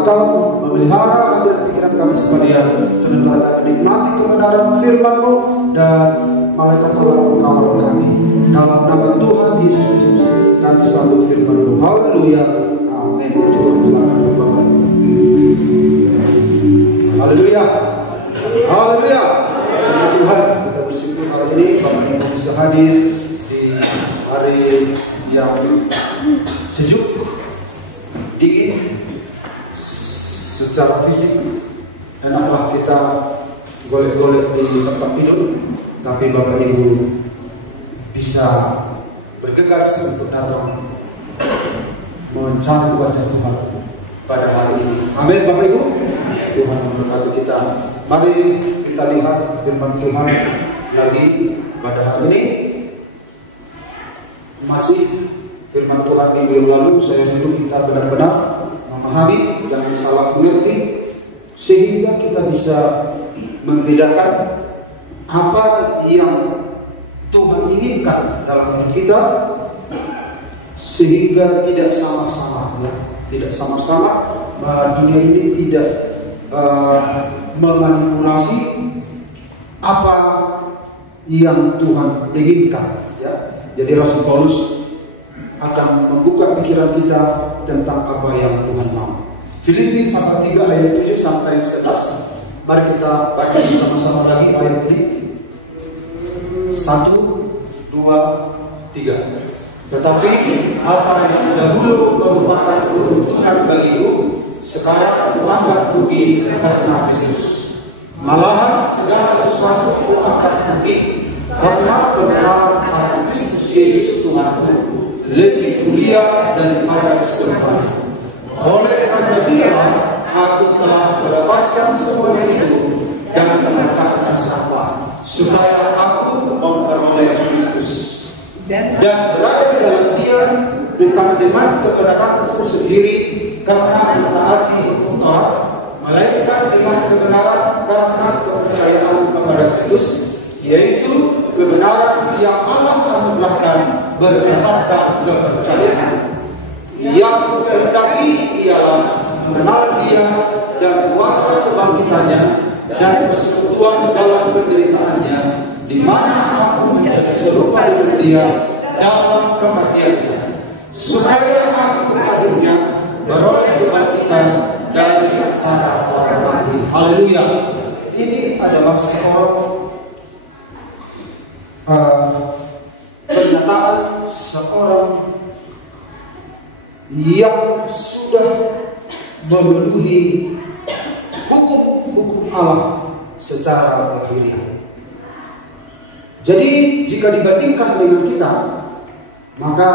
akal, memelihara hati dan pikiran kami sekalian, sementara kami menikmati kebenaran firman-Mu, dan malaikat Allah mengawal kami. Dalam nama Tuhan Yesus Kristus kami sambut firman-Mu. Haleluya. Amin. Silakan Bapak. Haleluya. Haleluya. Tuhan, kita bersyukur hari ini Bapak Ibu bisa hadir di hari yang sejuk, dingin secara fisik. Enaklah kita golek-golek di tempat tidur, tapi Bapak Ibu bisa bergegas untuk datang mencari wajah Tuhan pada hari ini. Amin Bapak Ibu. Tuhan memberkati kita. Mari kita lihat firman Tuhan lagi pada hari ini. Masih firman Tuhan minggu yang lalu, saya rindu kita benar-benar memahami, jangan salah mengerti, sehingga kita bisa membedakan apa yang Tuhan inginkan dalam hidup kita, sehingga tidak sama-sama, ya, tidak sama-sama. Dunia ini tidak memanipulasi apa yang Tuhan inginkan. Ya. Jadi Rasul Paulus akan membuka pikiran kita tentang apa yang Tuhan mau. Filipi pasal 3 ayat 7 sampai 11. Mari kita baca bersama-sama lagi ayat ini. 1, 2, 3. Tetapi apa yang dahulu merupakan keuntungan bagiku, sekarang aku anggap rugi karena Kristus. Malahan segala sesuatu aku anggap rugi karena pengenalan akan Kristus Yesus Tuhanku lebih mulia daripada semuanya. Oleh karena Dia aku telah melepaskan semuanya itu dan meletakkan sampah, supaya aku memperoleh Kristus dan berada dalam Dia, bukan dengan kebenaranku sendiri karena mentaati hukum Taurat, melainkan dengan kebenaran karena kepercayaan kepada Kristus, yaitu kebenaran yang Allah anugerahkan berdasarkan kepercayaan. Yang kehendaki ialah mengenal Dia dan kuasa kebangkitannya dan persekutuan dalam penderitaannya, di mana aku menjadi serupa dengan Dia dalam kematiannya, supaya aku akhirnya beroleh kebangkitan dari antara orang mati. Haleluya. Ini adalah seorang pernyataan seorang yang sudah memenuhi hukum-hukum Allah secara lahiriah. Jadi jika dibandingkan dengan kita, maka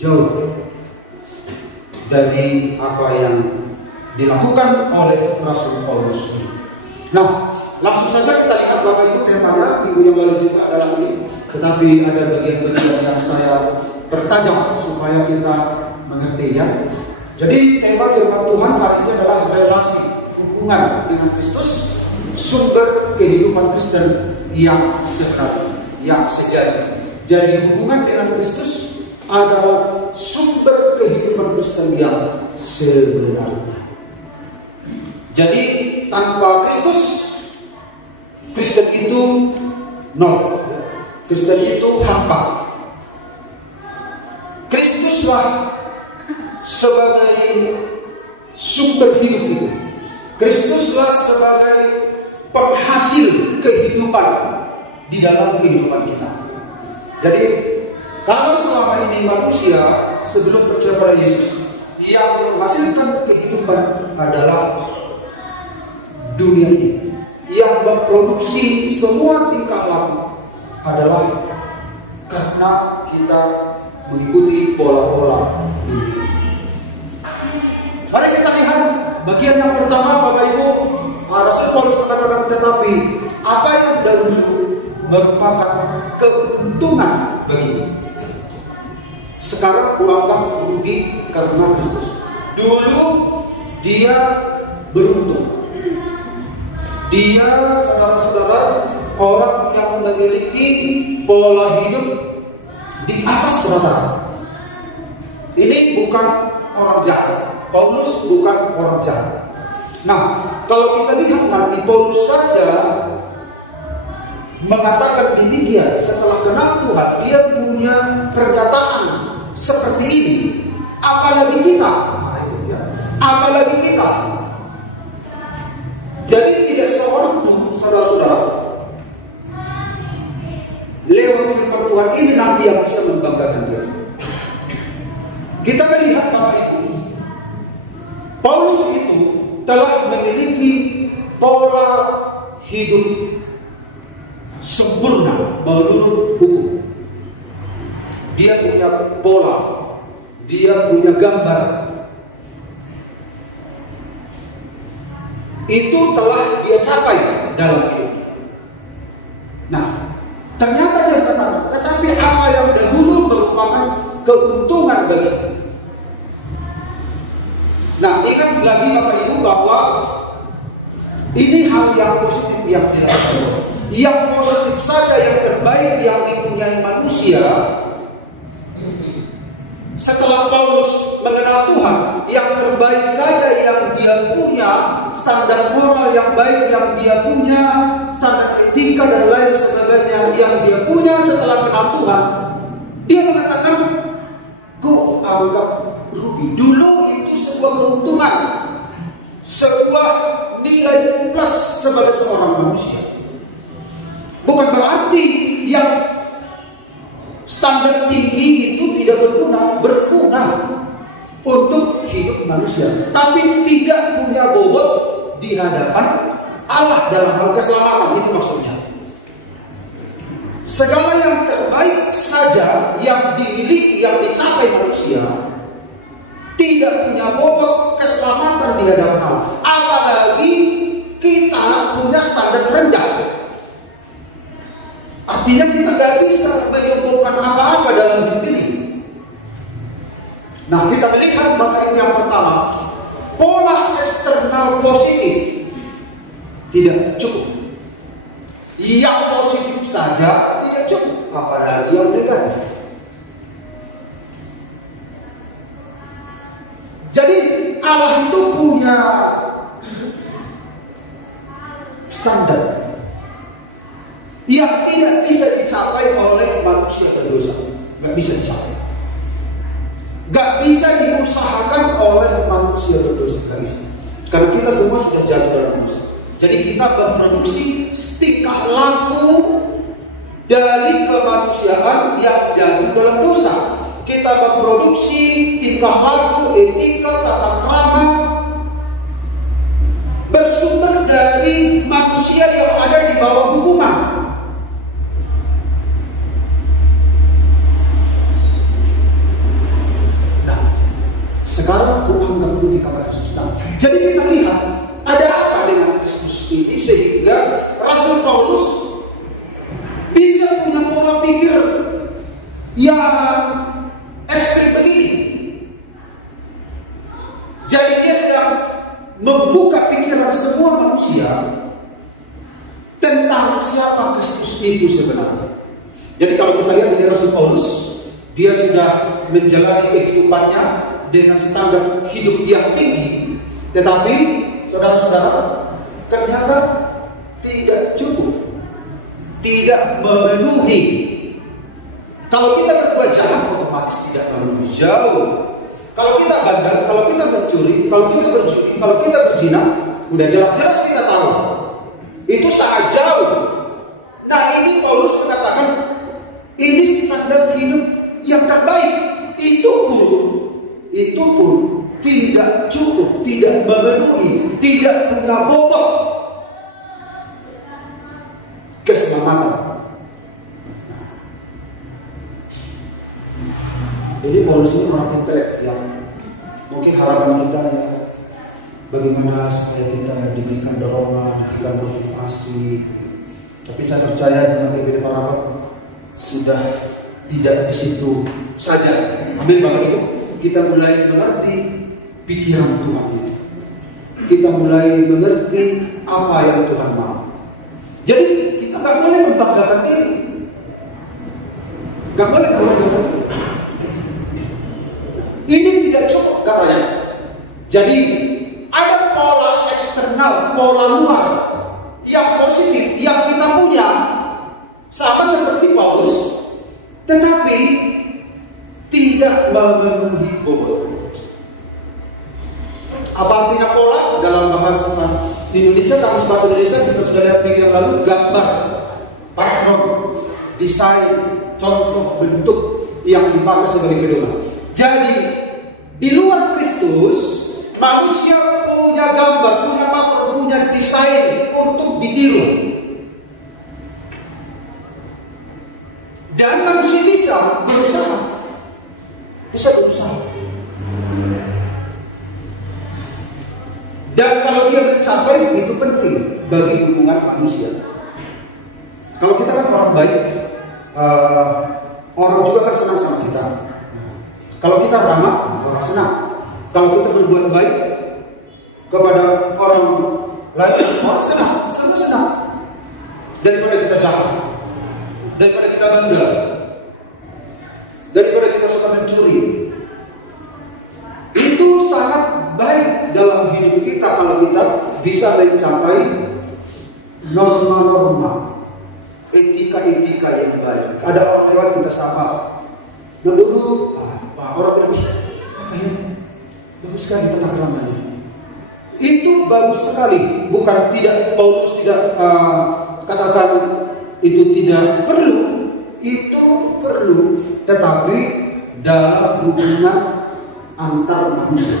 jauh dari apa yang dilakukan oleh Rasul Paulus. Nah, langsung saja kita lihat Bapak Ibu temanya minggu yang lalu juga adalah ini, tetapi ada bagian-bagian yang saya pertajam supaya kita mengerti, ya. Jadi tema firman Tuhan hari ini adalah relasi hubungan dengan Kristus, sumber kehidupan Kristen yang sebenarnya, yang sejati. Jadi hubungan dengan Kristus adalah sumber kehidupan Kristen yang sebenarnya. Jadi tanpa Kristus, Kristen itu nol. Kristen itu hampa. Kristuslah sebagai sumber hidup itu. Kristuslah sebagai penghasil kehidupan di dalam kehidupan kita. Jadi kalau selama ini manusia sebelum percaya pada Yesus yang menghasilkan kehidupan adalah dunia ini, yang memproduksi semua tingkah laku adalah karena kita mengikuti pola-pola dunia. Mari kita lihat bagian yang pertama, Bapak Ibu. Rasul Paulus mengatakan, tetapi apa yang dahulu merupakan keuntungan bagiku, sekarang kuanggap rugi karena Kristus. Dulu dia beruntung. Dia, saudara-saudara, orang yang memiliki pola hidup di atas rata-rata. Ini bukan orang jahat. Paulus bukan orang jahat. Nah, kalau kita lihat nanti Paulus saja mengatakan demikian setelah kenal Tuhan, dia punya perkataan seperti ini. Apalagi kita, apalagi kita. Jadi tidak seorang pun, saudara-saudara, lewat firman Tuhan ini nanti yang bisa membanggakan dia. Kita melihat Bapak Ibu, Paulus itu telah memiliki pola hidup sempurna menurut hukum. Dia punya pola, dia punya gambar. Itu telah dia capai dalam hidup. Nah, ternyata dia berkata, tetapi apa yang dahulu merupakan keuntungan bagiku. Nah, ingat lagi Bapak Ibu bahwa ini hal yang positif yang dilakukan. Yang positif saja, yang terbaik yang dipunyai manusia. Setelah Paulus mengenal Tuhan, yang terbaik saja yang dia punya, standar moral yang baik yang dia punya, standar etika dan lain sebagainya yang dia punya setelah kenal Tuhan, dia mengatakan, "Ku anggap rugi." Dulu itu sebuah keuntungan, sebuah nilai plus sebagai seorang manusia. Bukan berarti yang standar tinggi itu tidak berguna untuk hidup manusia, tapi tidak punya bobot di hadapan Allah dalam hal keselamatan. Itu maksudnya. Segala yang terbaik saja yang dimiliki, yang dicapai manusia, tidak punya bobot keselamatan di hadapan Allah. Apalagi kita punya standar rendah. Artinya kita gak bisa menyombongkan apa-apa dalam hidup ini. Nah, kita melihat Bapak Ibu yang pertama, pola eksternal positif tidak cukup. Yang positif saja tidak cukup, apalagi yang negatif. Jadi Allah itu punya standar yang tidak bisa dicapai oleh manusia berdosa. Gak bisa dicapai. Gak bisa diusahakan oleh manusia berdosa. Gak bisa. Karena kita semua sudah jatuh dalam dosa. Jadi kita memproduksi tingkah laku dari kemanusiaan yang jatuh dalam dosa. Kita memproduksi tingkah laku, etika, tata krama bersumber dari manusia yang ada di bawah hukuman. Sekarang kuanggap rugi kepada Kristus. Jadi kita lihat ada apa dengan Kristus ini sehingga Rasul Paulus bisa punya pola pikir yang ekstrim begini. Jadi dia sedang membuka pikiran semua manusia tentang siapa Kristus itu sebenarnya. Jadi kalau kita lihat di Rasul Paulus, dia sudah menjalani kehidupannya dengan standar hidup yang tinggi, tetapi saudara-saudara, ternyata tidak cukup, tidak memenuhi. Kalau kita berbuat jahat, otomatis tidak memenuhi, jauh. Kalau kita bandel, kalau kita mencuri, kalau kita berjudi, kalau kita berzina, udah jelas-jelas kita tahu itu sangat jauh. Nah, ini Paulus mengatakan ini standar hidup yang terbaik. Itu pun tidak cukup, tidak memenuhi, tidak punya bobot keselamatan. Jadi Paulus ini orang intelek yang mungkin harapan kita ya, bagaimana supaya kita diberikan dorongan, diberikan motivasi. Tapi saya percaya sebagai dari para rapat sudah tidak di situ saja. Amin Bapak Ibu. Kita mulai mengerti pikiran Tuhan itu. Kita mulai mengerti apa yang Tuhan mau. Jadi kita gak boleh membanggakan diri. Gak boleh membanggakan diri. Ini tidak cukup katanya. Jadi ada pola eksternal, pola luar yang positif yang kita punya sama seperti Paulus, tetapi tidak memenuhi bobot. Apa artinya pola? Dalam bahasa Indonesia, kamus bahasa Indonesia kita sudah lihat minggu yang lalu, gambar, patron, desain, contoh, bentuk yang dipakai sebagai pedoman. Jadi di luar Kristus, manusia punya gambar, punya patron, punya desain untuk ditiru. Dan manusia bisa berusaha. Dan kalau dia mencapai, itu penting bagi hubungan manusia. Kalau kita kan orang baik, orang juga kan senang sama kita. Kalau kita ramah, orang senang. Kalau kita berbuat baik kepada orang lain, orang senang, semua senang. Daripada kita jahat, daripada kita bandel, daripada kita suka mencuri. Itu sangat baik dalam hidup kita kalau kita bisa mencapai norma-norma, etika-etika yang baik. Ada orang lewat kita sapa, nah dulu, orang bilang, apa ya? Bagus sekali tata keramanya. Itu bagus sekali. Bukan tidak, Paulus tidak katakan itu tidak perlu. Itu perlu. Tetapi dalam hubungan antar manusia.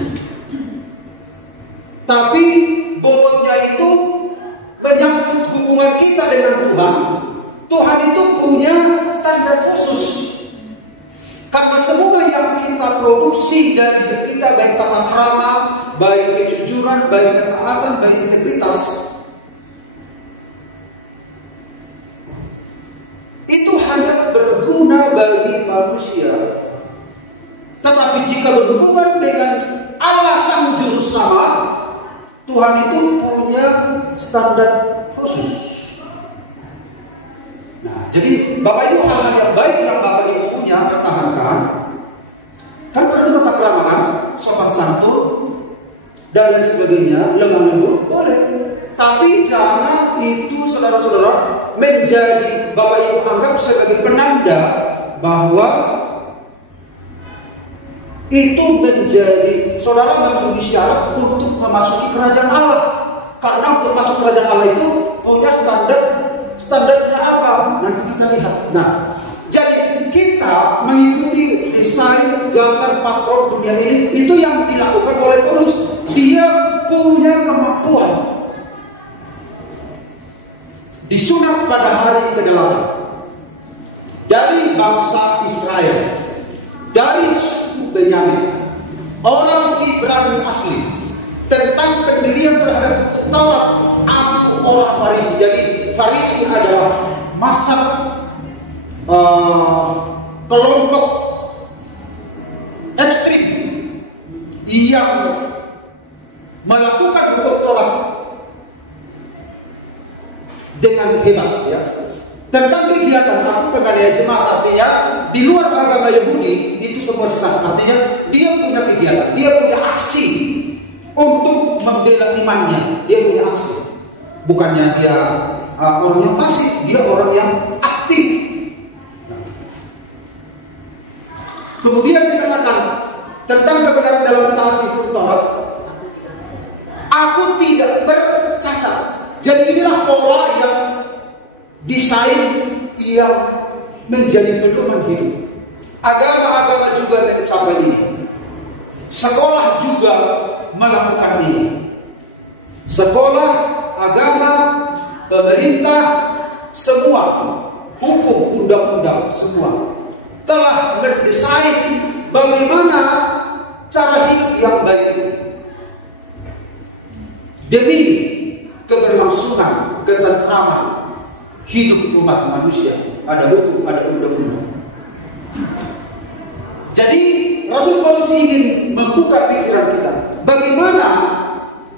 Tapi bobotnya itu menyangkut hubungan kita dengan Tuhan. Tuhan itu punya standar khusus. Karena semua yang kita produksi dari hidup kita, baik tata krama, baik kejujuran, baik ketaatan, baik integritas, itu hanya berguna bagi manusia. Tetapi jika berhubungan dengan Allah Sang Juru Selamat, Tuhan itu punya standar khusus. Nah, jadi Bapak Ibu, hal-hal yang baik yang Bapak Ibu punya, pertahankan. Kan perlu tata krama, kan? Sopan santun dan lain sebagainya, lemah lembut, boleh. Tapi jangan itu, saudara-saudara, menjadi Bapak Ibu anggap sebagai penanda bahwa itu menjadi saudara memenuhi syarat untuk memasuki kerajaan Allah. Karena untuk masuk kerajaan Allah itu punya standarnya apa? Nanti kita lihat. Nah, jadi kita mengikuti desain gambar patron dunia ini, itu yang dilakukan oleh Paulus. Dia punya kemampuan. Disunat pada hari ke-8 dari bangsa Israel, dari suku Benyamin, orang Ibrani asli, tentang pendirian terhadap hukum Taurat. Aku orang Farisi. Jadi Farisi adalah mazhab kelompok ekstrim yang melakukan hukum Taurat dengan hebat, ya. Tentang kegiatan aku penganiayaan jemaat, artinya di luar agama Yahudi itu semua sesat. Artinya dia punya kegiatan, dia punya aksi untuk membela imannya. Dia punya aksi. Bukannya dia orang yang pasif, dia orang yang aktif. Kemudian dikatakan tentang kebenaran dalam mentaati hukum Taurat, aku tidak bercacat. Jadi inilah pola yang desain yang menjadi pedoman hidup. Agama-agama juga mencapai ini. Sekolah juga melakukan ini. Sekolah, agama, pemerintah, semua hukum, undang-undang, semua telah mendesain bagaimana cara hidup yang baik demi keberlangsungan, ketentraman hidup umat manusia. Ada hukum, ada undang-undang. Jadi Rasul Paulus ingin membuka pikiran kita, bagaimana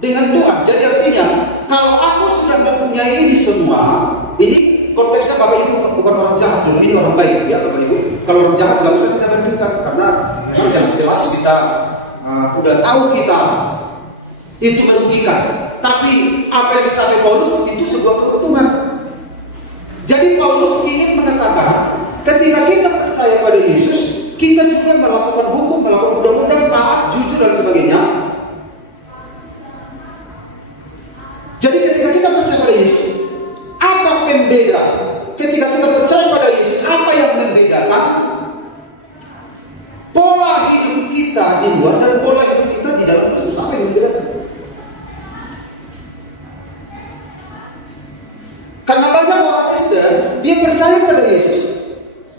dengan Tuhan. Jadi artinya, kalau aku sudah mempunyai ini semua, ini konteksnya Bapak Ibu bukan orang jahat, ini orang baik, ya Bapak Ibu. Kalau orang jahat nggak usah kita bandingkan, karena jelas-jelas kita udah tahu kita itu merugikan. Tapi apa yang dicapai Paulus itu sebuah keuntungan. Jadi Paulus ingin mengatakan, ketika kita percaya pada Yesus, kita juga melakukan hukum, melakukan undang-undang, taat, jujur dan sebagainya. Jadi ketika kita percaya pada Yesus, apa pembeda? Ketika kita percaya pada Yesus, apa yang membedakan pola hidup kita di luar dan pola hidup kita di dalam Kristus? Apa yang membedakan? Karena banyak orang Kristen, dia percaya pada Yesus.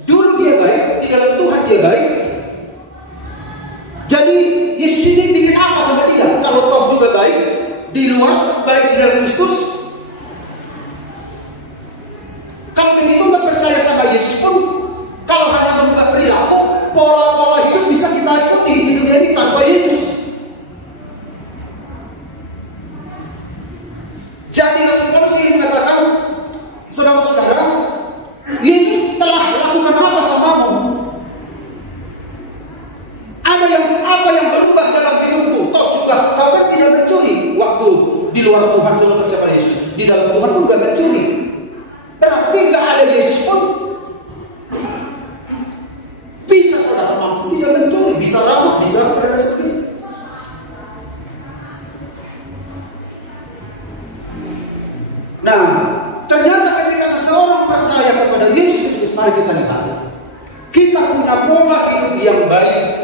Dulu dia baik, di dalam Tuhan dia baik. Jadi Yesus ini bikin apa sama dia? Kalau toh juga baik, di luar baik di dalam Kristus. Kalau begitu nggak percaya sama Yesus pun, kalau hanya mengubah perilaku, pola-pola hidup bisa kita ikuti di dunia ini tanpa Yesus. Jadi Rasul Paulus ingin mengatakan, saudara-saudara, Yesus telah melakukan apa samamu? Apa yang berubah dalam hidupmu? Toh juga kau kan tidak mencuri waktu di luar Tuhan sebelum percaya pada Yesus. Di dalam Tuhan pun gak mencuri. Berarti gak ada Yesus pun bisa saudara mampu tidak mencuri, bisa ramah, bisa berada seperti. Nah, ternyata ketika seseorang percaya kepada Yesus Kristus, mari kita lihat, kita punya pola hidup yang baik.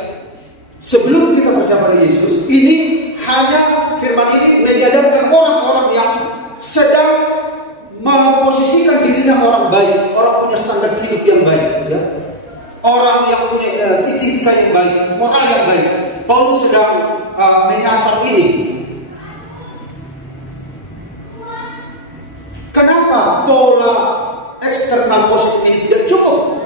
Sebelum kita percaya pada Yesus, ini hanya firman ini menyadarkan orang-orang yang sedang memposisikan dirinya orang baik, orang punya standar hidup yang baik, ya. Orang yang punya etika yang baik, moral yang baik. Paulus sedang menyasar ini. Kenapa pola eksternal positif ini tidak cukup?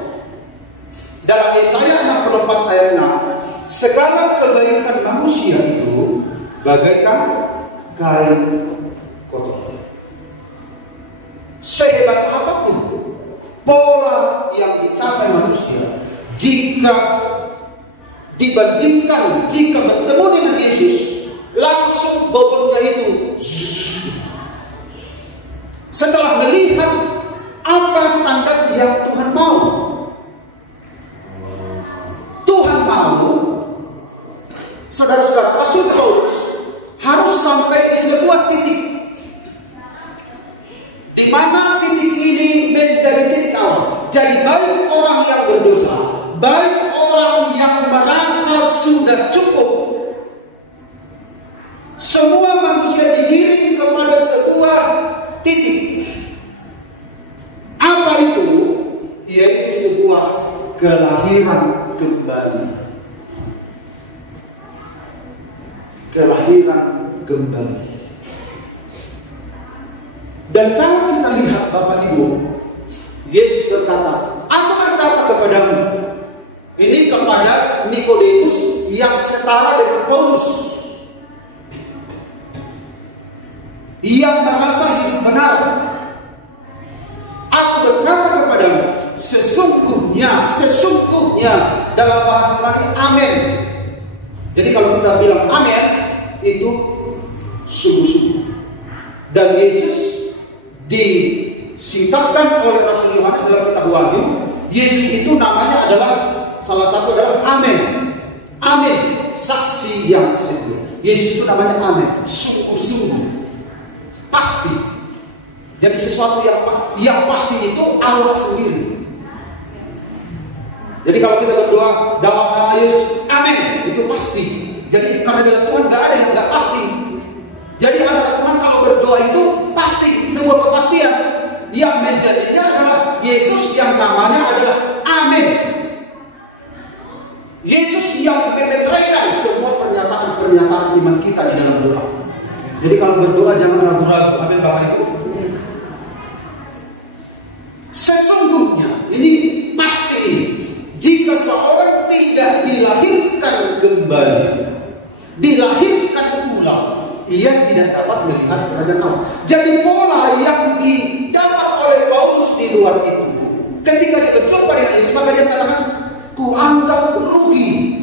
Dalam Yesaya 64 ayat 6, segala kebaikan manusia itu bagaikan kain kotor. Sehebat apapun pola yang dicapai manusia, jika dibandingkan, jika bertemu dengan Yesus, langsung bobotnya itu. Setelah melihat apa standar yang Tuhan mau, saudara-saudara, Rasul Paulus harus sampai di sebuah titik, di mana titik ini menjadi titik awal. Jadi baik orang yang berdosa, baik orang yang merasa sudah cukup, semua manusia digiring kepada sebuah titik. Apa itu? Yaitu sebuah kelahiran kembali. Kelahiran kembali. Dan kalau kita lihat Bapak Ibu, Yesus berkata, aku berkata kepadamu, ini kepada Nikodemus yang setara dengan Paulus, yang merasa hidup benar. Aku berkata kepadamu, sesungguhnya dalam bahasa Yunani, amin. Jadi kalau kita bilang amin, itu sungguh-sungguh. Dan Yesus disingkapkan oleh Rasul Yohanes dalam kitab Wahyu. Yesus itu namanya adalah, salah satu adalah amin. Amin, saksi yang setia. Yesus itu namanya amin, sungguh-sungguh, pasti. Jadi sesuatu yang pasti itu Allah sendiri. Jadi kalau kita berdoa dalam nama Yesus, amin, itu pasti. Jadi karena dalam Tuhan gak ada yang gak pasti. Jadi adalah Tuhan kalau berdoa itu pasti, sebuah kepastian. Yang menjadinya adalah Yesus yang namanya adalah amin. Yesus yang memetraikan semua pernyataan iman kita di dalam doa. Jadi kalau berdoa jangan ragu-ragu. Amin Bapak Ibu. Sesungguhnya ini pasti, jika seorang tidak dilahirkan kembali, dilahirkan ulang, ia tidak dapat melihat kerajaan Allah. Jadi pola yang didapat oleh Paulus di luar itu, ketika dia berjumpa dengan Yesus, maka dia mengatakan, ku anggap rugi.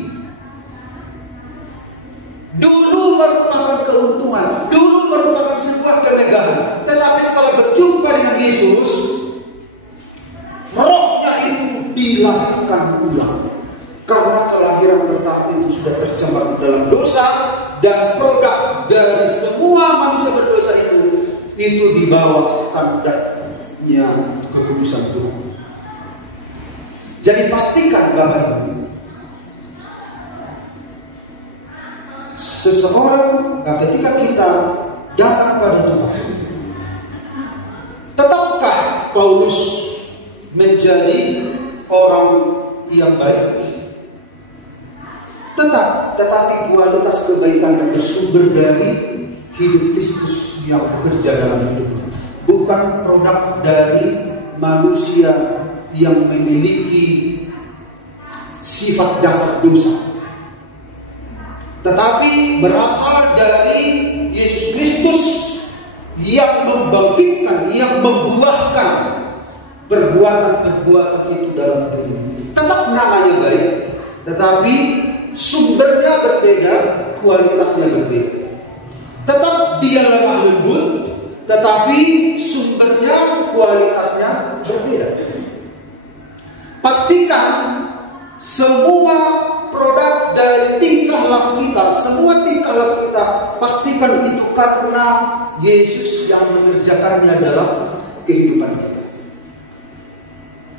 Dulu merupakan keuntungan, dulu merupakan sebuah kemegahan. Tetapi setelah berjumpa dengan Yesus, rohnya itu dilahirkan ulang. Karena kelahiran pertama itu sudah tercemar dalam dosa, dan produk dari semua manusia berdosa itu di bawah standarnya kekudusan Tuhan. Jadi pastikan Bapak Ibu, seseorang ketika kita datang pada Tuhan, tetapkah Paulus menjadi orang yang baik? Tetapi kualitas kebaikan yang bersumber dari hidup Kristus yang bekerja dalam hidupnya, bukan produk dari manusia yang memiliki sifat dasar dosa, tetapi berasal dari Yesus Kristus yang membangkitkan, yang membuahkan perbuatan-perbuatan itu dalam diri. Tetap namanya baik, tetapi sumbernya berbeda, kualitasnya berbeda. Tetap dia lemah lembut, tetapi sumbernya, kualitasnya berbeda. Pastikan semua produk dari tingkah laku kita, semua tingkah laku kita, pastikan itu karena Yesus yang mengerjakannya dalam kehidupan kita.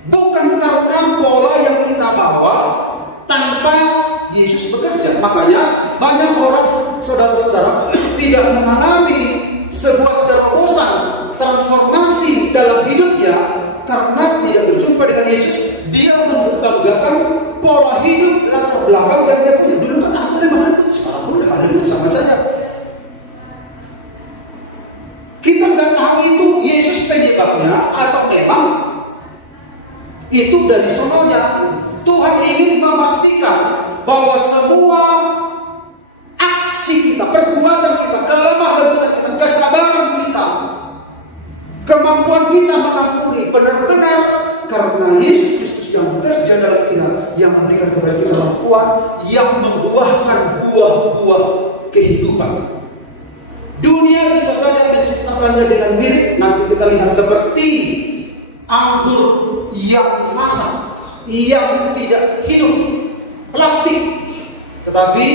Bukan karena pola yang kita bawa tanpa Yesus bekerja. Makanya banyak orang, saudara-saudara, tidak mengalami sebuah terobosan, transformasi dalam hidupnya karena tidak berjumpa dengan Yesus. Dia membanggakan pola hidup latar belakang yang dia punya. Dulu kan aku lemah lembut, sekarang udah lembut sama saja. Kita nggak tahu itu Yesus penyebabnya atau memang itu dari sononya. Tuhan ingin memastikan bahwa semua aksi kita, perbuatan kita, kelemah lembutan kita, kesabaran kita, kemampuan kita mengampuni benar-benar karena Yesus Kristus yang bekerja dalam kita, yang memberikan kepada kita kemampuan, yang membuahkan buah-buah kehidupan. Dunia bisa saja menciptakannya dengan mirip, nanti kita lihat seperti anggur yang masak, yang tidak hidup, plastik. Tetapi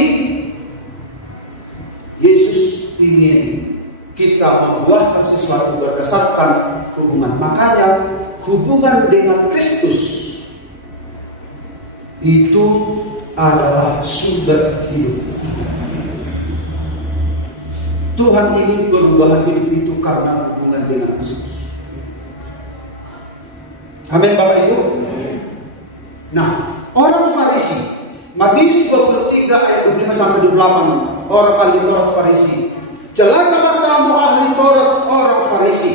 Yesus ingin kita membuahkan sesuatu berdasarkan hubungan. Makanya hubungan dengan Kristus itu adalah sumber hidup. Tuhan ingin perubahan hidup itu karena hubungan dengan Kristus. Amin Bapak Ibu. Nah, orang Farisi, Matius 23 ayat 25 sampai 28, orang ahli Taurat Farisi. Celakalah kamu ahli Taurat orang Farisi.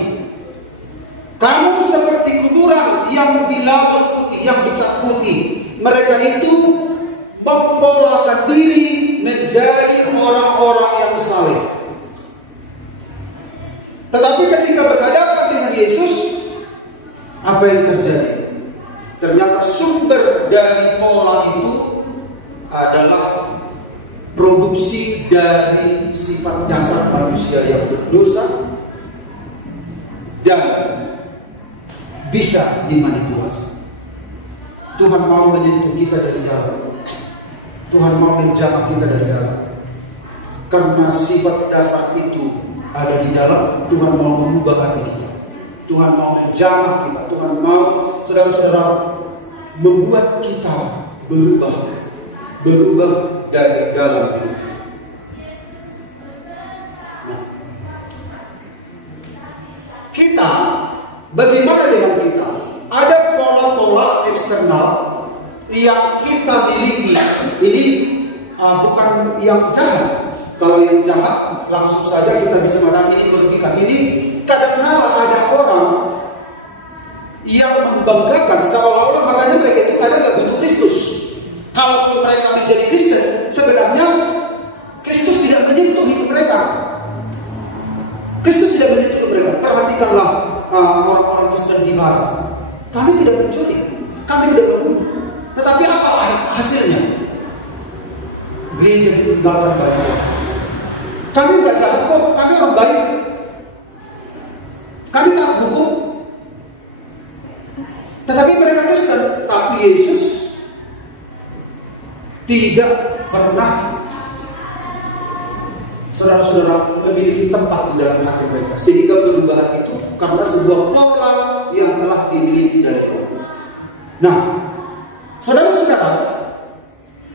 Kamu seperti kuburan yang dilabur putih, yang dicat putih. Mereka itu mempolakan diri menjadi orang-orang yang saleh. Tetapi ketika berhadapan dengan Yesus, apa yang terjadi? Ternyata sumber dari pola itu adalah produksi dari sifat dasar manusia yang berdosa dan bisa dimanipulasi. Tuhan mau menyentuh kita dari dalam. Tuhan mau menjamah kita dari dalam. Karena sifat dasar itu ada di dalam, Tuhan mau mengubah hati kita. Tuhan mau menjamah kita. Tuhan mau, saudara-saudara, membuat kita berubah dari dalam hidup kita. Nah, kita, bagaimana dengan kita? Ada pola-pola eksternal yang kita miliki. Ini bukan yang jahat. Kalau yang jahat langsung saja kita bisa mengatakan ini merugikan. Ini kadang-kala ada orang yang membanggakan seolah-olah, makanya mereka itu kadang nggak butuh Kristus. Kalau mereka menjadi Kristen, sebenarnya Kristus tidak menyentuh hidup mereka. Kristus tidak menyentuh hidup mereka. Perhatikanlah orang-orang Kristen di Barat. Kami tidak mencuri, kami tidak membunuh. Tetapi apa hasilnya? Gereja ditinggalkan banyak. Kami nggak jahat kok, kami orang baik. Kami taat hukum. Tetapi mereka Kristen, tapi Yesus tidak pernah, saudara-saudara, memiliki tempat di dalam hati mereka. Sehingga perubahan itu karena sebuah pola yang telah dimiliki dari Tuhan. Nah, saudara-saudara,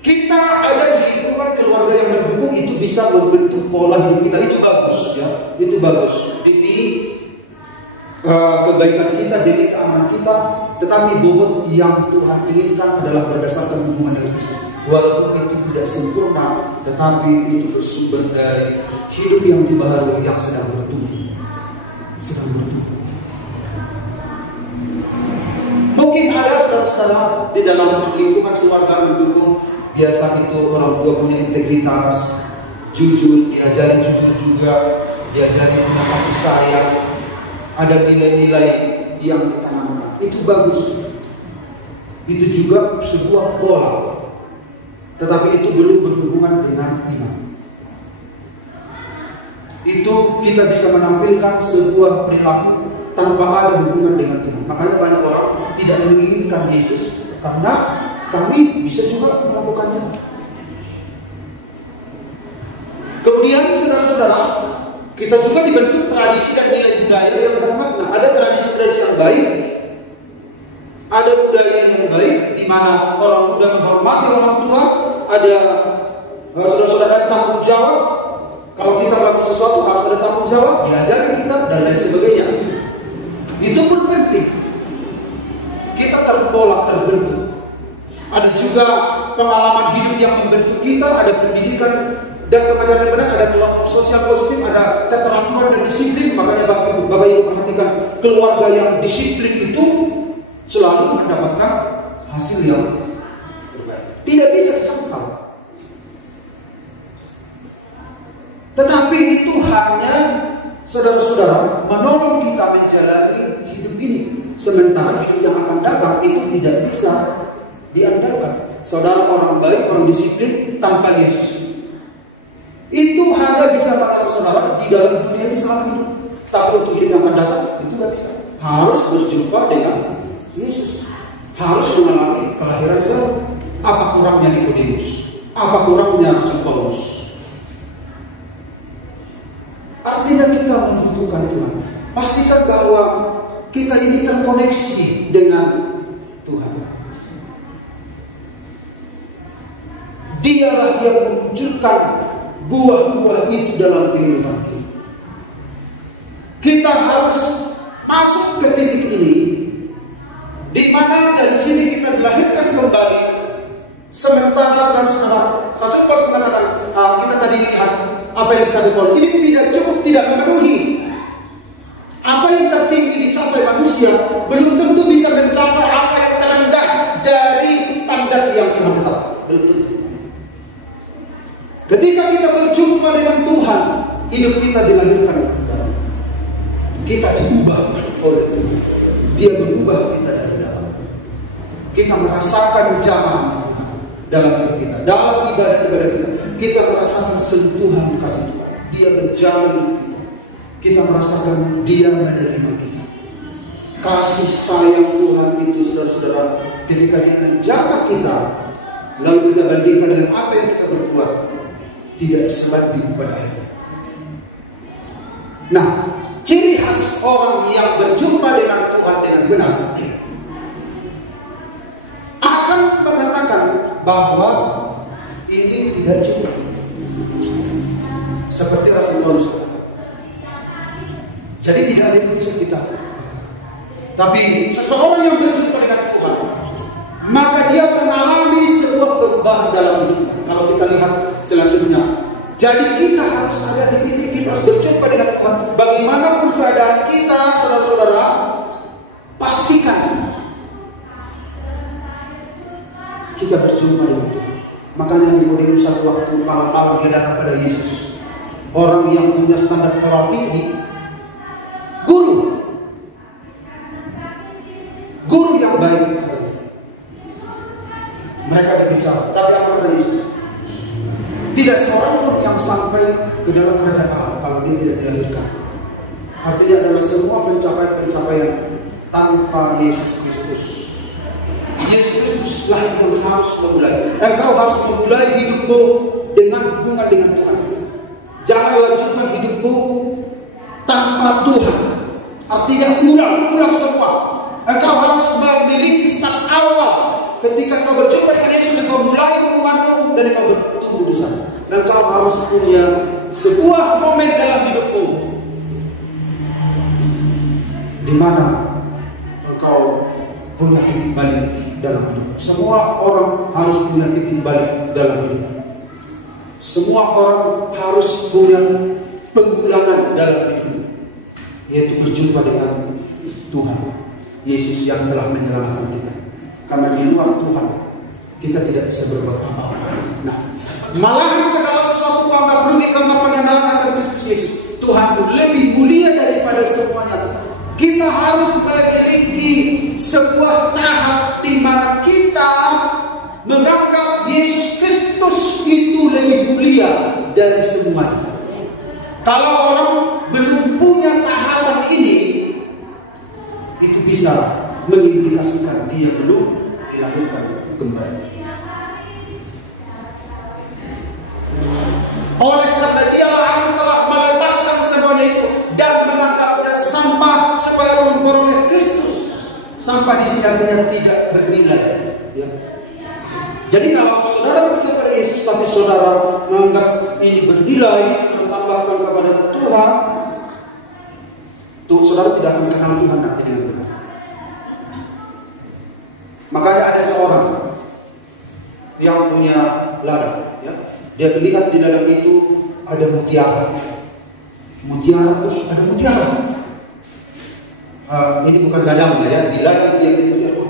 kita ada di lingkungan keluarga yang mendukung, itu bisa membentuk pola hidup kita. Itu bagus, ya. Itu bagus. Demi kebaikan kita, demi keamanan kita. Tetapi bobot yang Tuhan inginkan adalah berdasarkan hubungan dengan Kristus. Walaupun itu tidak sempurna, tetapi itu bersumber dari hidup yang dibaharui, yang sedang bertumbuh. Sedang bertumbuh. Mungkin ada saudara-saudara di dalam lingkungan keluarga mendukung, biasa itu orang tua punya integritas, jujur, diajari jujur juga, diajari punya kasih sayang, ada nilai-nilai yang ditanamkan. Itu bagus. Itu juga sebuah pola. Tetapi itu belum berhubungan dengan iman. Itu kita bisa menampilkan sebuah perilaku tanpa ada hubungan dengan Tuhan. Makanya banyak orang tidak menginginkan Yesus karena kami bisa juga melakukannya. Kemudian saudara-saudara, kita juga dibentuk tradisi dan nilai budaya yang bermakna. Ada tradisi-tradisi yang baik, ada budaya yang baik di mana orang muda menghormati orang tua, ada saudara-saudara tanggung jawab. Kalau kita melakukan sesuatu harus ada tanggung jawab, diajari kita dan lain sebagainya. Itu pun penting. Kita terpola, terbentuk. Ada juga pengalaman hidup yang membentuk kita, ada pendidikan dan kepercayaan yang benar, ada kelompok sosial positif, ada keterampilan dan disiplin. Makanya Bapak Ibu perhatikan, keluarga yang disiplin itu selalu mendapatkan hasil yang terbaik. Tidak bisa disangkal. Tetapi itu hanya, saudara-saudara, menolong kita menjalani hidup ini. Sementara hidup yang akan datang itu tidak bisa diandalkan. Saudara orang baik, orang disiplin tanpa Yesus, itu hanya bisa menolong saudara di dalam dunia ini selama hidup. Tapi untuk hidup yang akan datang itu nggak bisa. Harus berjumpa dengan Yesus. Harus mengalami kelahiran baru. Apa kurangnya Nikodemus? Apa kurangnya Rasul Paulus? Artinya kita membutuhkan Tuhan. Pastikan bahwa kita ini terkoneksi dengan Tuhan. Dialah yang memunculkan buah-buah itu dalam kehidupan kita. Kita harus masuk ke titik ini, di mana dari sini kita dilahirkan kembali. Sementara saudara-saudara, Rasul Paulus mengatakan, kita tadi lihat apa yang dicapai Paulus. Ini tidak cukup, tidak memenuhi. Apa yang tertinggi dicapai manusia belum tentu bisa mencapai apa yang terendah dari standar yang Tuhan tetapkan. Belum tentu. Ketika kita berjumpa dengan Tuhan, hidup kita dilahirkan kembali. Kita diubah oleh Tuhan. Dia mengubah kita dari dalam. Kita merasakan zaman dalam hidup kita, dalam ibadah-ibadah kita. Kita merasakan sentuhan kasih Tuhan. Dia menjamin kita. Kita merasakan Dia menerima kita. Kasih sayang Tuhan itu, saudara-saudara, ketika Dia menjaga kita, lalu kita bandingkan dengan apa yang kita berbuat, tidak sebanding pada akhirnya. Nah, ciri khas orang yang berjumpa dengan Tuhan dengan benar akan mengatakan bahwa ini tidak cukup. Seperti Rasul Paulus katakan. Jadi tidak ada yang bisa kita lakukan. Tapi seseorang yang berjumpa dengan Tuhan, maka dia mengalami sebuah perubahan dalam hidupnya. Kalau kita lihat selanjutnya, jadi kita harus ada di titik kita harus berjumpa dengan Tuhan. Bagaimanapun keadaan kita, saudara-saudara, pastikan kita berjumpa dengan Tuhan. Makanya Nikodemus satu waktu malam-malam dia datang pada Yesus. Orang yang punya standar moral tinggi, guru yang baik. Mereka berbicara, tapi apa kata Yesus? Tidak seorang pun yang sampai ke dalam kerajaan Allah kalau dia tidak dilahirkan. Artinya adalah semua pencapaian tanpa Yesus Kristus. Yesus Kristuslah yang harus memulai. Engkau harus memulai hidupmu dengan hubungan dengan Tuhan. Jangan lanjutkan hidupmu tanpa Tuhan. Artinya ulang semua. Engkau harus memiliki start awal. Ketika kau berjumpa dengan Yesus, engkau mulai hubunganmu dan engkau bertumbuh di sana. Engkau harus punya sebuah momen dalam hidupmu di mana engkau punya titik balik dalam hidup. Semua orang harus punya titik balik dalam hidup. Semua orang harus punya pengulangan dalam hidup, yaitu berjumpa dengan Tuhan Yesus yang telah menyelamatkan kita. Karena di luar Tuhan kita tidak bisa berbuat apa-apa. Nah, malahan segala sesuatu anggap rugi karena pengenalan akan Kristus Yesus. Tuhan itu lebih mulia daripada semuanya. Kita harus memiliki sebuah tahap di mana kita menganggap Yesus Kristus itu lebih mulia dari semuanya. Kalau orang belum punya tahapan ini, itu bisa mengindikasikan dia belum dilahirkan kembali. Oleh karena dialah yang telah melepaskan semuanya itu dan menangkapnya sampah supaya memperoleh Kristus. Sampah di sini artinya tidak bernilai. Ya. Jadi kalau saudara percaya pada Yesus tapi saudara menganggap ini bernilai, saudara tambahkan kepada Tuhan, tuh saudara tidak akan kenal Tuhan nanti dengan benar. Makanya ada seorang yang punya ladang, ya. Dia melihat di ladang itu ada mutiara. Ada mutiara. Ini bukan ladang ya, di ladang dia ada mutiara.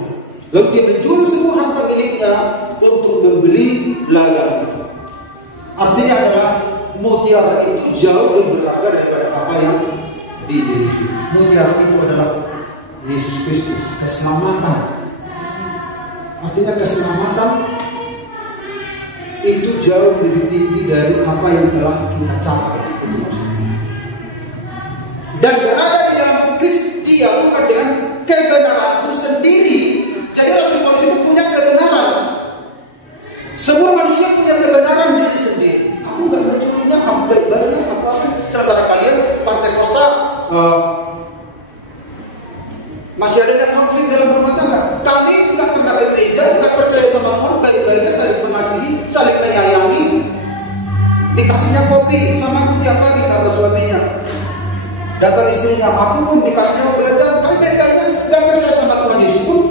Lalu dia menjual semua harta miliknya untuk membeli ladang itu. Artinya adalah mutiara itu jauh lebih berharga daripada apa yang dimiliki. Mutiara itu adalah Yesus Kristus, keselamatan. Artinya keselamatan itu jauh lebih tinggi dari apa yang telah kita capai. Itu maksudnya. Dan berada di dalam Kristus dia bukan dengan kebenaranku sendiri. Jadi Rasul Paulus itu punya kebenaran. Semua manusia punya kebenaran diri sendiri. Aku nggak mencurinya, aku baik-baiknya, apa-apa. Sementara kalian Partai Kosta masih ada yang konflik dalam rumah tangga. Kami nggak pernah bergereja, nggak percaya sama Tuhan, baik-baiknya saling mengasihi, saling menyayangi. Dikasihnya kopi sama aku tiap pagi kata suaminya. Datang istrinya, aku pun dikasihnya belajar, kami baik-baiknya nggak percaya sama Tuhan Yesus pun.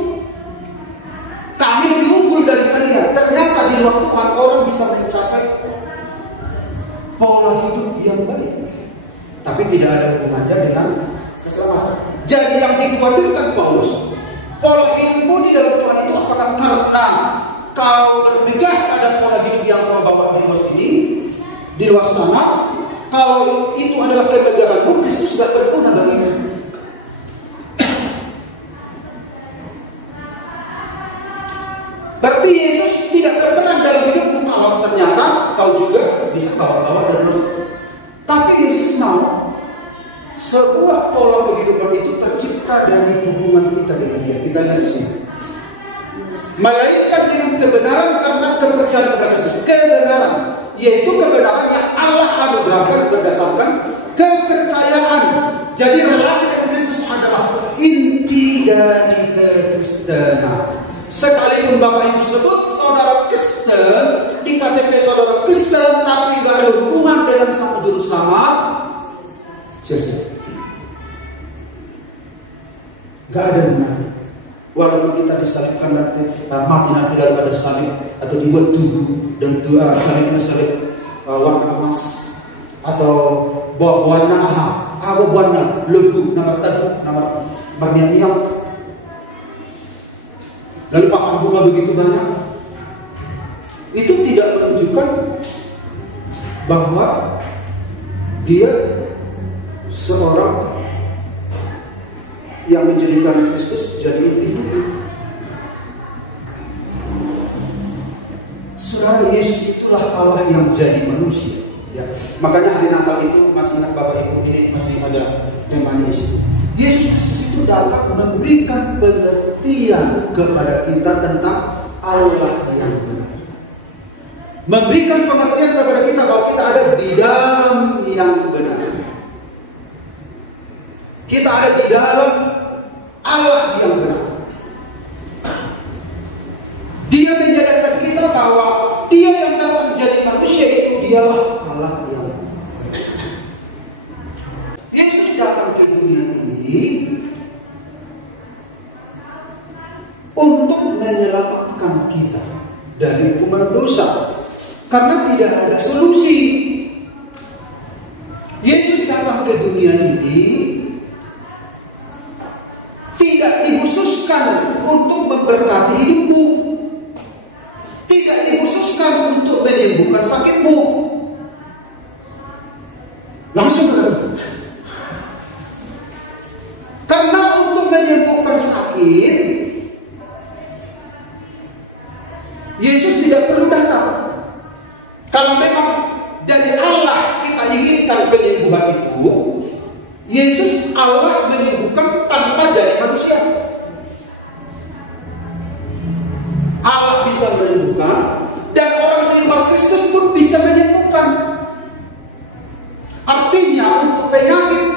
Kami lebih unggul dari kalian. Ternyata di luar Tuhan orang bisa mencapai pola hidup yang baik, tapi tidak ada hubungannya dengan keselamatan. Jadi yang dikhawatirkan Paulus, pola hidupmu di dalam Tuhan itu apakah karena kau bermegah pada pola hidup yang kau bawa di luar sini, di luar sana? Kalau itu adalah kemegahanmu, Kristus sudah berguna bagimu. Berarti Yesus tidak terperan dalam hidupmu kalau ternyata kau juga bisa bawa-bawa dan terus. Tapi Yesus mau sebuah pola kehidupan itu tercipta dari hubungan kita dengan Dia. Kita lihat di sini. Melainkan dengan kebenaran karena kepercayaan kepada Kristus. Kebenaran, yaitu kebenaran yang Allah anugerahkan berdasarkan kepercayaan. Jadi relasi dengan Kristus adalah inti dari kekristenan. Sekalipun Bapak Ibu sebut saudara Kristen, di KTP saudara Kristen, tapi gak ada hubungan dengan Sang Juru Selamat, sia-sia. Gak ada hubungan. Walaupun kita disalibkan nanti, mati nanti dalam ada salib, atau dibuat tubuh dan salibnya salib warna emas, atau warna warna lebu, nama taduk, nama berniat-niat. Lalu papan bunga begitu banyak. Itu tidak menunjukkan bahwa dia seorang yang menjadikan Kristus jadi inti hidup. Saudara, Yesus itulah Allah yang jadi manusia. Ya. Makanya hari Natal itu masih ingat Bapak Ibu, ini masih ada temanya di situ. Yesus Kristus itu datang memberikan pengertian kepada kita tentang Allah yang benar. Memberikan pengertian kepada kita bahwa kita ada di dalam yang benar. Kita ada di dalam Allah yang benar. Dia menyadarkan kita bahwa Dia yang dapat menjadi manusia itu dialah Allah yang benar. Yesus datang ke dunia ini untuk menyelamatkan kita dari hukuman dosa. Karena tidak ada solusi. Yesus datang ke dunia ini tidak dikhususkan untuk memberkati hidupmu, tidak dikhususkan untuk menyembuhkan sakitmu. Langsung karena untuk menyembuhkan sakit Yesus tidak perlu datang. Kalau memang dari Allah kita inginkan penyembuhan itu, Yesus Allah menyembuhkan tanpa jadi manusia. Allah bisa menyembuhkan dan orang di luar Kristus pun bisa menyembuhkan. Artinya untuk penyakit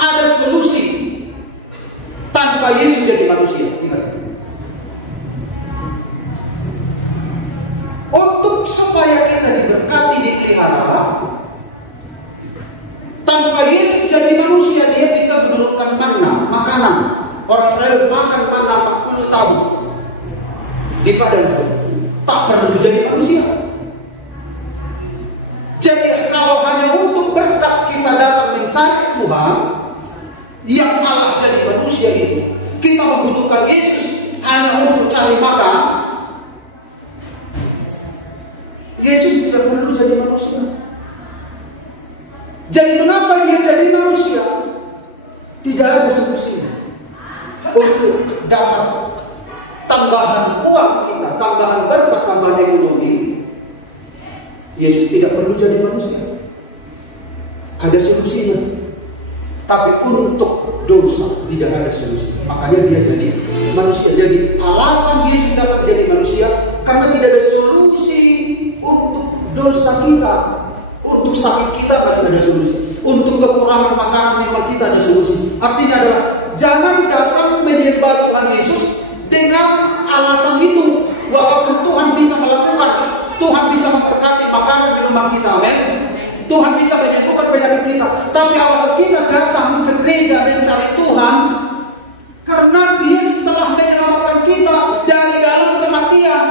ada solusi tanpa Yesus jadi manusia. Ingat. Untuk supaya kita diberkati, dipelihara, tanpa Yesus jadi manusia, Dia bisa menurunkan manna, makanan. Orang Israel makan manna 40 tahun di padang, tak perlu jadi manusia. Jadi kalau hanya untuk berkat kita datang mencari Tuhan yang Allah jadi manusia itu, kita membutuhkan Yesus hanya untuk cari makan, Yesus tidak perlu jadi manusia. Jadi mengapa Dia jadi manusia? Tidak ada solusinya untuk dapat tambahan uang kita, tambahan berkat, tambahan ekonomi. Yesus tidak perlu jadi manusia. Ada solusinya. Tapi untuk dosa tidak ada solusi. Makanya Dia jadi manusia. Jadi alasan Yesus dapat jadi manusia karena tidak ada solusi untuk dosa kita. Untuk sakit kita masih ada solusi. Untuk kekurangan makanan minuman kita ada solusi. Artinya adalah jangan datang menyembah Tuhan Yesus dengan alasan itu. Walaupun Tuhan bisa melakukan, Tuhan bisa memberkati makanan minuman kita, amin. Tuhan bisa menyembuhkan penyakit kita. Tapi alasan kita datang ke gereja mencari Tuhan karena Dia setelah menyelamatkan kita dari dalam kematian,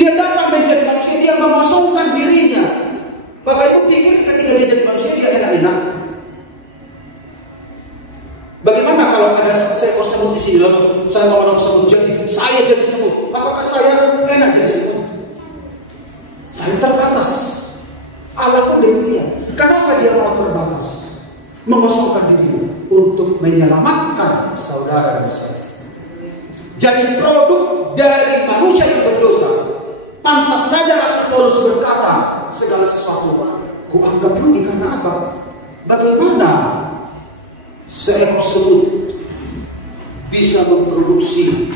Dia datang menjadi manusia. Dia mengosongkan dirinya. Bapak Ibu pikir ketika Dia jadi manusia Dia enak-enak? Bagaimana kalau ada seekor semut di sini, lalu saya mau menolong semut, jadi saya jadi semut? Apakah saya enak jadi semut? Saya terbatas. Allah pun demikian. Kenapa Dia mau terbatas? Mengosongkan dirinya untuk menyelamatkan saudara dan saya. Jadi produk dari manusia yang berdosa. Pantas saja Rasul Paulus berkata, segala sesuatu kuanggap rugi karena apa? Bagaimana seekor semut bisa memproduksi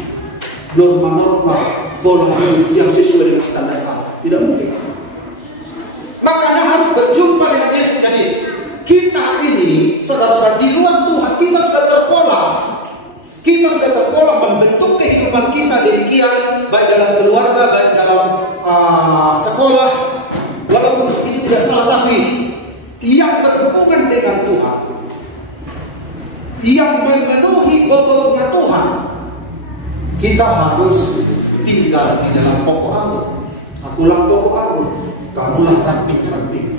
norma-norma pola hidup yang sesuai dengan standar Allah? Tidak mungkin. Makanya harus berjumpa dengan Yesus. Jadi kita ini, saudara-saudara, di luar Tuhan kita sudah terpola. Kita sudah terpola membentuk kehidupan kita demikian, baik dalam keluarga, baik dalam sekolah. Walaupun itu tidak salah, tapi yang berhubungan dengan Tuhan, yang memenuhi pokoknya Tuhan, kita harus tinggal di dalam pokok aku. Akulah pokok aku, kamulah ranting-ranting.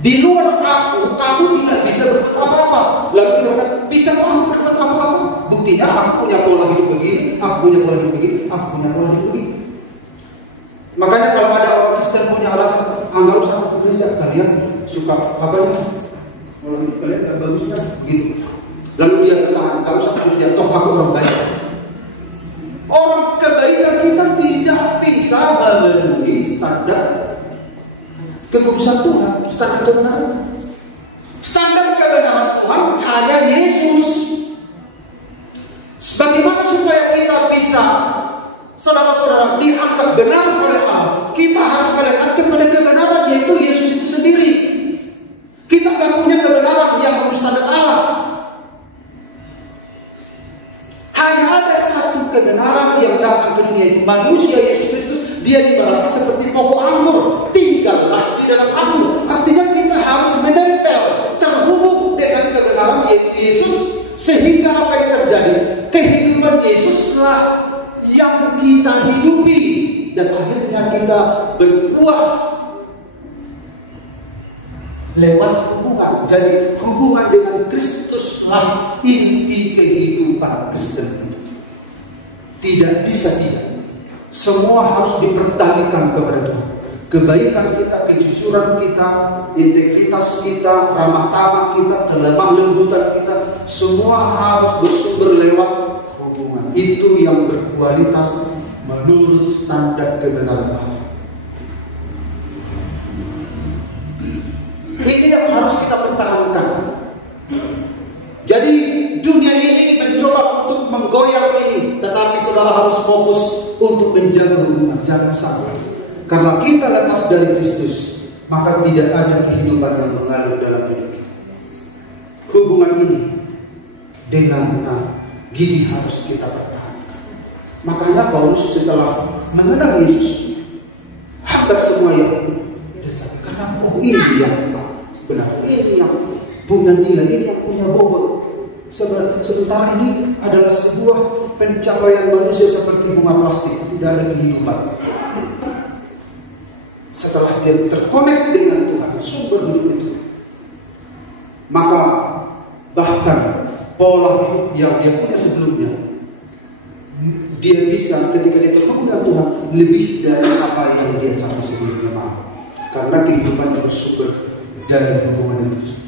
Di luar aku, kamu tidak bisa berbuat apa-apa. Lalu kita berkata, bisa kamu berbuat apa-apa? Buktinya aku punya pola hidup begini, aku punya pola hidup begini, aku punya pola hidup begini. Makanya kalau ada orang Kristen punya alasan, nggak usah ke gereja, kalian suka apa ya? Pola hidup kalian nggak bagus kan? Gitu. Lalu dia bertahan, nggak usah ke gereja, toh aku orang baik. Orang kebaikan kita tidak bisa memenuhi standar kekudusan Tuhan, standar kebenaran. Standar kebenaran Tuhan hanya Yesus. Bagaimana supaya kita bisa, saudara-saudara, dianggap benar oleh Allah? Kita harus melihat kepada kebenaran, yaitu Yesus itu sendiri. Kita tidak punya kebenaran yang menurut standar Allah. Hanya ada satu kebenaran yang datang ke dunia itu, manusia Yesus Kristus. Dia diibaratkan seperti pokok anggur, tinggallah di dalam anggur. Artinya kita harus menempel, terhubung dengan kebenaran yaitu Yesus, sehingga apa yang terjadi? Kehidupan Yesuslah yang kita hidupi, dan akhirnya kita berbuah lewat hubungan. Jadi hubungan dengan Kristuslah inti kehidupan Kristen itu. Tidak bisa tidak. Semua harus dipertalikan kepada Tuhan. Kebaikan kita, kejujuran kita, integritas kita, ramah tamah kita, kelemah lembutan kita, semua harus bersumber lewat hubungan. Itu yang berkualitas menurut standar kebenaran Allah. Ini yang harus kita pertahankan. Jadi dunia ini mencoba untuk menggoyang ini, tetapi saudara harus fokus untuk menjaga hubungan, jangan sampai. Karena kita lepas dari Kristus, maka tidak ada kehidupan yang mengalir dalam hidup kita. Hubungan ini dengan gigih harus kita pertahankan. Makanya Paulus setelah mengenal Yesus, hampir semua yang dia cari, karena ini yang sebenarnya, ini yang punya nilai, ini yang punya bobot. Sementara ini adalah sebuah pencapaian manusia seperti bunga plastik, tidak ada kehidupan. Setelah dia terkonek dengan Tuhan, sumber hidup itu, maka bahkan pola hidup yang dia punya sebelumnya, dia bisa ketika dia terhubung dengan Tuhan lebih dari apa yang dia capai sebelumnya. Karena kehidupan itu bersumber dari hubungan dengan Kristus.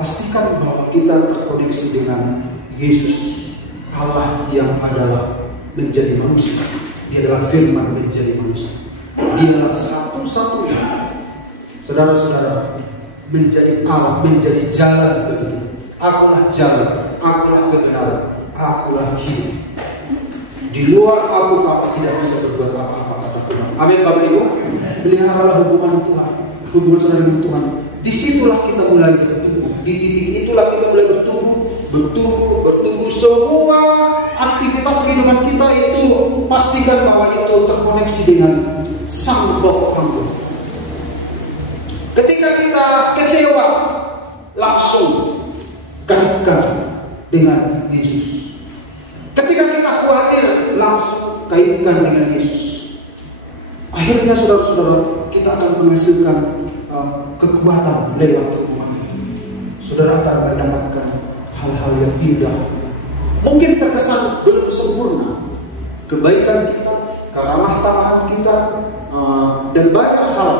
Pastikan bahwa kita terkoneksi dengan Yesus, Allah yang adalah menjadi manusia. Dia adalah firman menjadi manusia. Dialah satu-satunya, saudara-saudara, menjadi Allah, menjadi jalan bagi kita. Akulah jalan, akulah kebenaran, akulah hidup. Di luar aku, kamu tidak bisa berbuat apa-apa, kata Tuhan. Amin, Bapak Ibu. Peliharalah hubungan Tuhan, hubungan saudara dengan Tuhan. Disitulah kita mulai bertumbuh. Di titik itulah kita mulai bertumbuh. Semua aktivitas kehidupan kita itu pastikan bahwa itu terkoneksi dengan Sang Pokok Anggur. Ketika kita kecewa, langsung kaitkan dengan Yesus. Ketika kita khawatir, langsung kaitkan dengan Yesus. Akhirnya saudara-saudara, kita akan menghasilkan kekuatan lewat hubungan itu. Saudara akan mendapatkan hal-hal yang indah. Mungkin terkesan belum sempurna. Kebaikan kita, keramah tamahan kita, dan banyak hal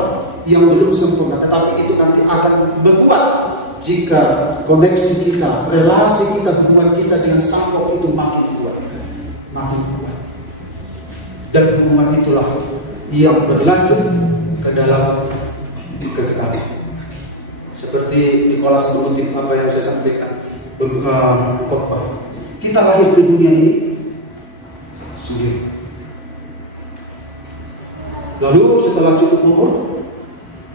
yang belum sempurna. Tetapi itu nanti akan berkuat jika koneksi kita, relasi kita, hubungan kita dengan Sang Pokok itu makin kuat. Makin kuat. Dan hubungan itulah yang berlanjut ke dalam kekekalan. Seperti Nikolas mengutip apa yang saya sampaikan khotbah. Kita lahir ke dunia ini sendiri. Lalu setelah cukup umur,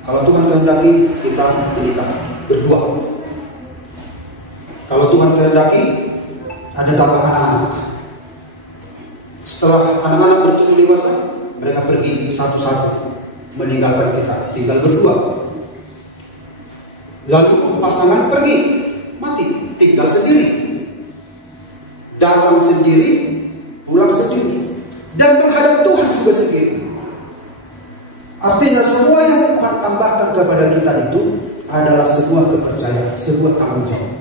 kalau Tuhan kehendaki, kita menikah berdua. Kalau Tuhan kehendaki, ada tambahan anak. Setelah anak-anak bertumbuh dewasa, mereka pergi satu-satu meninggalkan kita, tinggal berdua. Lalu pasangan pergi, mati, tinggal sendiri. Datang sendiri, pulang sendiri, dan menghadap Tuhan juga sendiri. Artinya semua yang Tuhan tambahkan kepada kita itu adalah sebuah kepercayaan, sebuah tanggung jawab.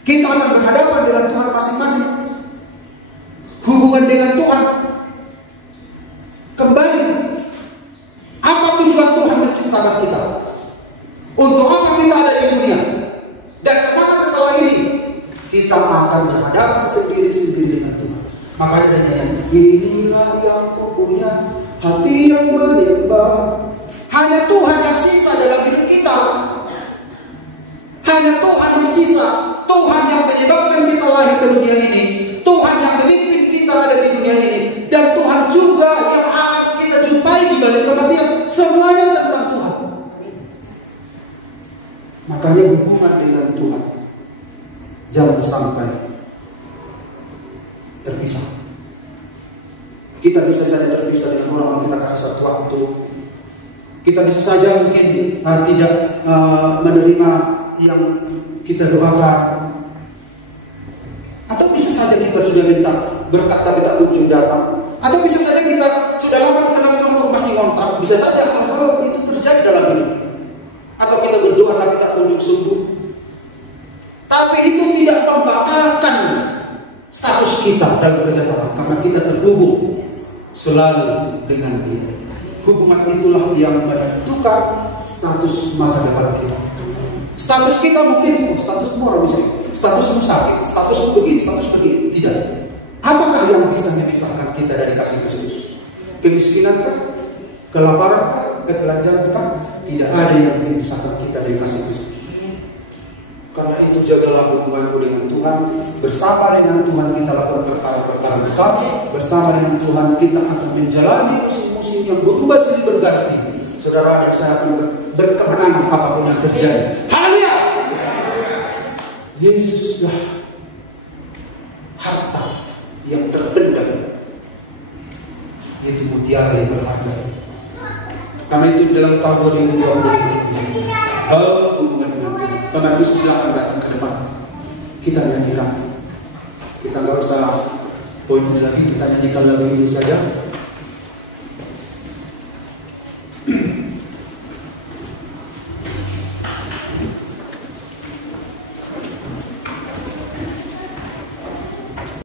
Kita akan berhadapan dengan Tuhan masing-masing. Hubungan dengan Tuhan kembali. Apa tujuan Tuhan menciptakan kita? Untuk apa kita ada di dunia? Dan kemana setelah ini? Kita akan berhadapan sendiri-sendiri dengan Tuhan. Makanya ada nyanyian, inilah yang ku punya, hati yang menyembah, Hanya Tuhan yang sisa dalam hidup kita. Hanya Tuhan yang sisa. Tuhan yang menyebabkan kita lahir ke dunia ini. Tuhan yang memimpin kita ada di dunia ini. Dan Tuhan juga yang akan kita jumpai di balik kematian. Semuanya tentang Tuhan. Makanya hubungan dengan Tuhan jangan sampai terpisah. Kita bisa saja terpisah dengan orang yang kita kasih satu waktu. Kita bisa saja mungkin tidak menerima yang kita doakan. Atau bisa saja kita sudah minta berkat tapi tak kunjung datang. Atau bisa saja kita sudah lama kita nongkrong masih ngontrak. Bisa saja hal-hal itu terjadi dalam hidup. Atau kita berdoa tapi tak kunjung sembuh. Tapi itu tidak membatalkan status kita dalam kerajaan Allah, karena kita terhubung selalu dengan Dia. Hubungan itulah yang menentukan status masa depan kita. Status kita mungkin status moral bisa, status sakit, status begini, status begini. Tidak. Apakah yang bisa memisahkan kita dari kasih Kristus? Kemiskinankah? Kelaparankah? Ketelanjangankah? Tidak ada yang memisahkan kita dari kasih Kristus. Karena itu jagalah hubunganmu dengan Tuhan. Bersama dengan Tuhan kita lakukan perkara-perkara besar. Bersama dengan Tuhan kita akan menjalani musim-musim yang berubah silih berganti. Saudara dan saya akan berkemenangan apapun yang terjadi. Haleluya! Yesuslah harta yang terpendam, yaitu mutiara yang berharga. Karena itu dalam tahun 2020 hubungan dengan Tuhan. Karena bisa silakan datang ke depan. Kita nyanyikan. Kita nggak usah poin ini lagi. Kita nyanyikan lagu ini saja.